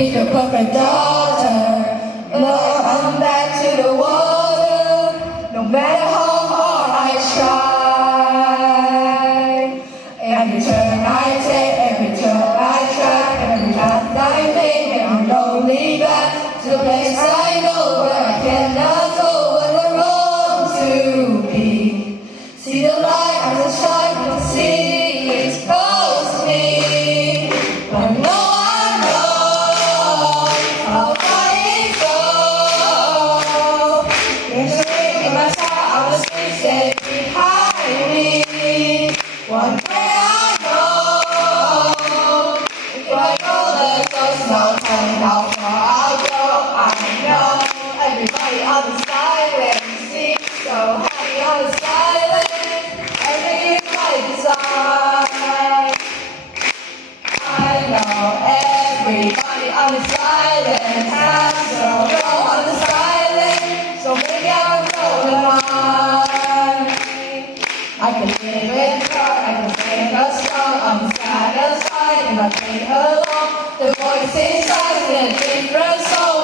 be the perfect daughter. Lord, I'm back to the water. No matter how hard I try. Every turn I take, every turn I try, every path I make, I'm lonely back to the place I know where I cannot go, where the road to be. See the light as it shines on the sea, expose me. But no one knows how far it goes. There's a ring in my heart, I was stay behind me. One day I know, if I go let goes no telling how far I'll go. I know everybody on the silent seems so happy on the silent. Everything is by design. I know everybody on the silent has to go on the silent. So maybe I'll go with mine. I can live with her, I can sing a song, I'm satisfied if I sing along. The voice inside is a different song.